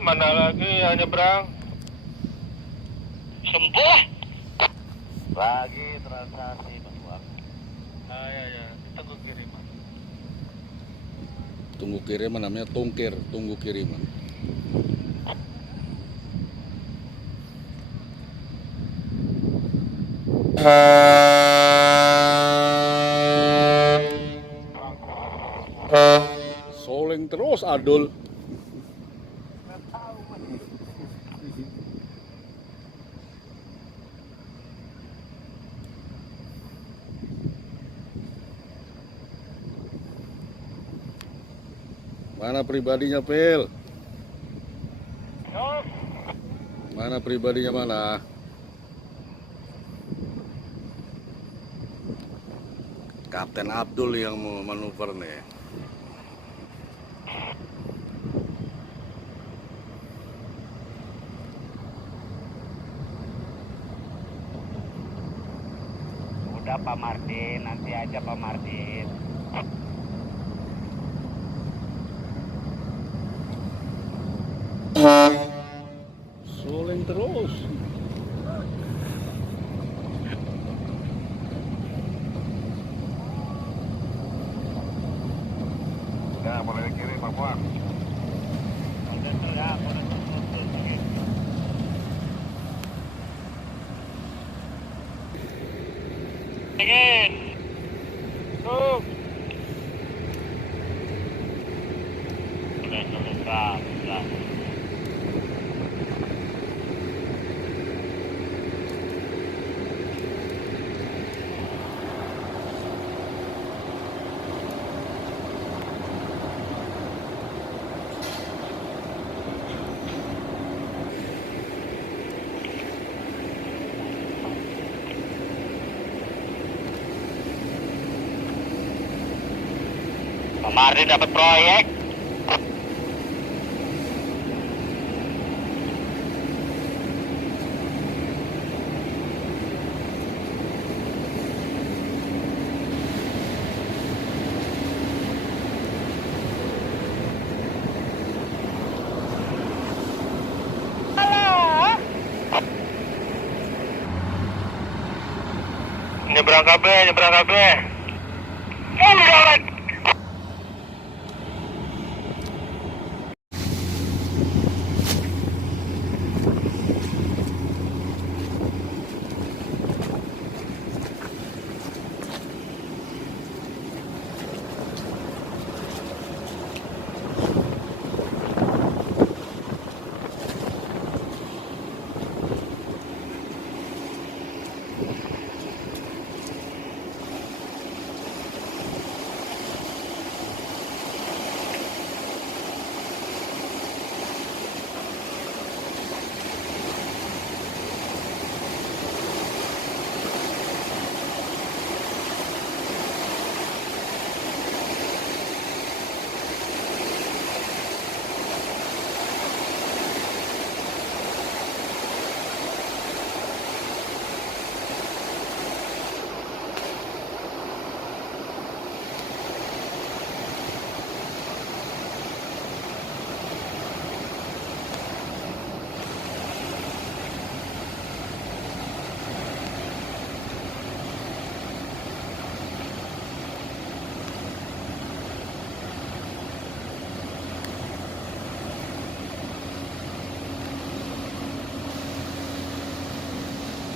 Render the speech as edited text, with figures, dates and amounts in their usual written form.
Mana lagi yang nyebrang? Sembuh. Lagi transaksi Mas Wak. Ya, tunggu kiriman. Tunggu kiriman namanya tungkir, tunggu kiriman. Soleng terus Adul. Mana pribadinya, Pil? Mana pribadinya mana? Kapten Abdul yang mau manuver nih. Udah Pak Martin, nanti aja Pak Martin. Soleng terus. Udah mulai kirim Pak Wak. Udah sudah, udah Ingin. Tuh, Udah selesai. Udah. Pak Martin dapat proyek. nyebrang KB. Udah